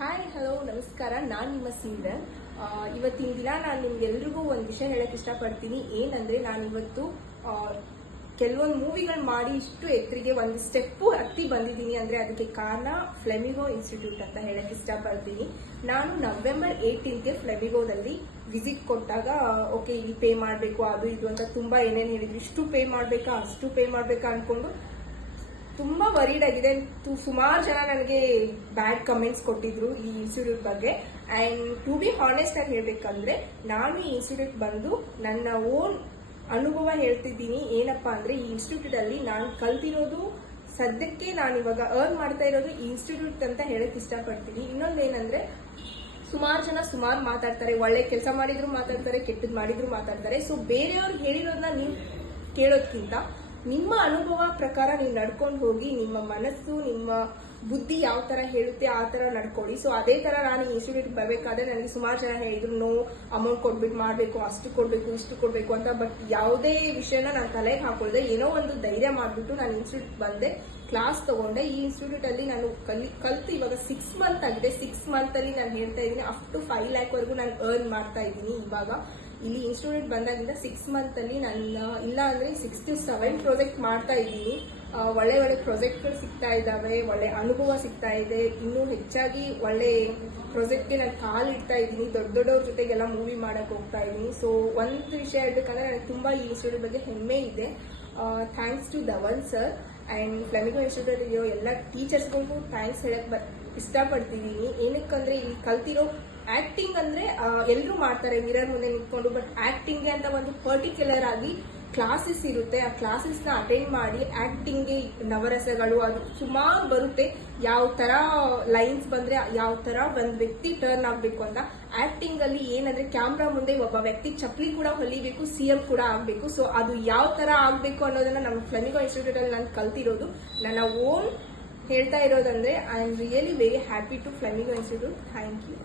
Hi hello ನಮಸ್ಕಾರ. ನಾನು ನಿಮ್ಮ ಸಿಮ್ರನ್. ಇವತ್ತಿನ ದಿನ ನಾನು ನಿಮ್ಗೆಲ್ರಿಗೂ ಒಂದು ವಿಷಯ ಹೇಳಕ್ ಇಷ್ಟಪಡ್ತೀನಿ. ಏನಂದ್ರೆ ನಾನು ಇವತ್ತು ಕೆಲವೊಂದು ಮೂವಿಗಳು ಮಾಡಿ ಇಷ್ಟು ಎತ್ತರಿಗೆ ಒಂದು ಸ್ಟೆಪ್ಪು ಹತ್ತಿ ಬಂದಿದ್ದೀನಿ ಅಂದ್ರೆ ಅದಕ್ಕೆ ಕಾರಣ ಫ್ಲೆಮಿಗೋ ಇನ್ಸ್ಟಿಟ್ಯೂಟ್ ಅಂತ ಹೇಳಕ್ ಇಷ್ಟಪಡ್ತೀನಿ. ನಾನು ನವೆಂಬರ್ 18ಗೆ ಫ್ಲೆಮಿಗೋದಲ್ಲಿ ವಿಸಿಟ್ ಕೊಟ್ಟಾಗ ಓಕೆ ಇಲ್ಲಿ ಪೇ ಮಾಡಬೇಕು ಅದು ಇದು ಅಂತ ತುಂಬಾ ಏನೇನು ಹೇಳಿದ್ರು. ಇಷ್ಟು ಪೇ ಮಾಡಬೇಕಾ ಅಷ್ಟು ಪೇ ಮಾಡಬೇಕಾ ಅನ್ಕೊಂಡು ತುಂಬಾ ವರೀಡ್ ಆಗಿದೆ. ಸುಮಾರು ಜನ ನನಗೆ ಬ್ಯಾಡ್ ಕಮೆಂಟ್ಸ್ ಕೊಟ್ಟಿದ್ರು ಈ ಇನ್ಸ್ಟಿಟ್ಯೂಟ್ ಬಗ್ಗೆ. ಅಂಡ್ ಟು ಬಿ ಹಾನೆಸ್ಟ್ ಆಗಿ ಹೇಳ್ಬೇಕಂದ್ರೆ ನಾನು ಈ ಇನ್ಸ್ಟಿಟ್ಯೂಟ್ ಬಂದು ನನ್ನ ಓನ್ ಅನುಭವ ಹೇಳ್ತಿದ್ದೀನಿ. ಏನಪ್ಪಾ ಅಂದ್ರೆ ಈ ಇನ್ಸ್ಟಿಟ್ಯೂಟ್ ಅಲ್ಲಿ ನಾನು ಕಲ್ತಿರೋದು ಸದ್ಯಕ್ಕೆ ನಾನು ಇವಾಗ ಅರ್ನ್ ಮಾಡ್ತಾ ಇರೋದು ಈ ಇನ್ಸ್ಟಿಟ್ಯೂಟ್ ಅಂತ ಹೇಳಕ್ ಇಷ್ಟಪಡ್ತೀನಿ. ಇನ್ನೊಂದೇನಂದ್ರೆ ಸುಮಾರು ಜನ ಸುಮಾರು ಮಾತಾಡ್ತಾರೆ, ಒಳ್ಳೆ ಕೆಲಸ ಮಾಡಿದ್ರು ಮಾತಾಡ್ತಾರೆ, ಕೆಟ್ಟದ್ ಮಾಡಿದ್ರು ಮಾತಾಡ್ತಾರೆ. ಸೊ ಬೇರೆಯವ್ರು ಹೇಳಿರೋದನ್ನ ನೀವು ಕೇಳೋದ್ಕಿಂತ ನಿಮ್ಮ ಅನುಭವ ಪ್ರಕಾರ ನೀವು ನಡ್ಕೊಂಡು ಹೋಗಿ, ನಿಮ್ಮ ಮನಸ್ಸು ನಿಮ್ಮ ಬುದ್ಧಿ ಯಾವ ತರ ಹೇಳುತ್ತೆ ಆ ತರ ನಡ್ಕೊಳ್ಳಿ. ಸೊ ಅದೇ ತರ ನಾನು ಈ ಇನ್ಸ್ಟಿಟ್ಯೂಟ್ ಬರ್ಬೇಕಾದ್ರೆ ನನಗೆ ಸುಮಾರು ಜನ ಹೇಳಿದ್ರು ನೋ ಅಮೌಂಟ್ ಕೊಟ್ಬಿಟ್ಟು ಮಾಡ್ಬೇಕು, ಅಷ್ಟು ಕೊಡ್ಬೇಕು ಇಷ್ಟು ಕೊಡ್ಬೇಕು ಅಂತ. ಬಟ್ ಯಾವುದೇ ವಿಷಯನ ನಾನು ತಲೆಗೆ ಹಾಕೊಳ್ದೆ ಏನೋ ಒಂದು ಧೈರ್ಯ ಮಾಡ್ಬಿಟ್ಟು ನಾನು ಇನ್ಸ್ಟಿಟ್ಯೂಟ್ ಬಂದೆ, ಕ್ಲಾಸ್ ತಗೊಂಡೆ. ಈ ಇನ್ಸ್ಟಿಟ್ಯೂಟ್ ಅಲ್ಲಿ ನಾನು ಕಲ್ತು ಇವಾಗ 6 ಮಂತ್ ಆಗಿದೆ. 6 ಮಂತ್ ಅಲ್ಲಿ ನಾನು ಹೇಳ್ತಾ ಇದ್ದೀನಿ ಅಪ್ ಟು 5 lakh ವರೆಗೂ ನಾನು ಅರ್ನ್ ಮಾಡ್ತಾ ಇದ್ದೀನಿ. ಇವಾಗ ಇಲ್ಲಿ ಇನ್ಸ್ಟಿಟ್ಯೂಟ್ ಬಂದಾಗಿಂದ 6 ಮಂತ್ ಅಲ್ಲಿ ನಾನು ಇಲ್ಲ ಅಂದ್ರೆ 6 to 7 ಪ್ರಾಜೆಕ್ಟ್ ಮಾಡ್ತಾ ಇದ್ದೀನಿ. ಒಳ್ಳೆ ಒಳ್ಳೆ ಪ್ರಾಜೆಕ್ಟ್ಗಳು ಸಿಗ್ತಾ ಇದಾವೆ, ಒಳ್ಳೆ ಅನುಭವ ಸಿಗ್ತಾ ಇದೆ. ಇನ್ನೂ ಹೆಚ್ಚಾಗಿ ಒಳ್ಳೆ ಪ್ರಾಜೆಕ್ಟ್ಗೆ ನಾನು ಕಾಲು ಇಡ್ತಾ ಇದ್ದೀನಿ. ದೊಡ್ಡವ್ರ ಜೊತೆಗೆಲ್ಲ ಮೂವಿ ಮಾಡಕ್ ಹೋಗ್ತಾ ಇದ್ದೀನಿ. ಸೊ ಒಂದು ವಿಷಯ ಹೇಳ್ಬೇಕಂದ್ರೆ ನನಗೆ ತುಂಬಾ ಈ ಇನ್ಸ್ಟಿಟ್ಯೂಟ್ ಬಗ್ಗೆ ಹೆಮ್ಮೆ ಇದೆ. Thanks to Dhawan sir and Flamingo institute ಇರೋ ಎಲ್ಲ ಟೀಚರ್ಸ್ಗಳಿಗೂ ಥ್ಯಾಂಕ್ಸ್ ಹೇಳಕ್ ಇಷ್ಟಪಡ್ತಿದ್ದೀನಿ. ಏನಕ್ಕಂದ್ರೆ ಇಲ್ಲಿ ಕಲ್ತಿರೋ ಆಕ್ಟಿಂಗ್ ಅಂದ್ರೆ ಎಲ್ಲರೂ ಮಾಡ್ತಾರೆ ಮಿರರ್ ಮುಂದೆ ನಿಂತ್ಕೊಂಡು. ಬಟ್ ಆಕ್ಟಿಂಗ್ಗೆ ಅಂತ ಒಂದು ಪರ್ಟಿಕ್ಯುಲರ್ ಆಗಿ ಕ್ಲಾಸಸ್ ಇರುತ್ತೆ. ಆ ಕ್ಲಾಸಸ್ ನ ಅಟೆಂಡ್ ಮಾಡಿ ಆಕ್ಟಿಂಗ್ಗೆ ನವರಸಗಳು ಅದು ಸುಮಾರು ಬರುತ್ತೆ. ಯಾವ ತರ ಲೈನ್ಸ್ ಬಂದ್ರೆ ಯಾವ ತರ ಒಂದ್ ವ್ಯಕ್ತಿ ಟರ್ನ್ ಆಗ್ಬೇಕು ಅಂತ. ಆಕ್ಟಿಂಗ್ ಅಲ್ಲಿ ಏನಂದ್ರೆ ಕ್ಯಾಮ್ರಾ ಮುಂದೆ ಒಬ್ಬ ವ್ಯಕ್ತಿ ಚಪ್ಪಲಿ ಕೂಡ ಹೊಲಿಬೇಕು, CM ಕೂಡ ಆಗ್ಬೇಕು. ಸೊ ಅದು ಯಾವ ತರ ಆಗ್ಬೇಕು ಅನ್ನೋದನ್ನ ನಮ್ಮ ಫ್ಲೆಮಿಗೋ ಇನ್ಸ್ಟಿಟ್ಯೂಟ್ ಅಲ್ಲಿ ನಾನು ಕಲ್ತಿರೋದು. ನನ್ನ ಓನ್ ಹೇಳ್ತಾ ಇರೋದಂದ್ರೆ I am really very happy to Flamingo institute. Thank you.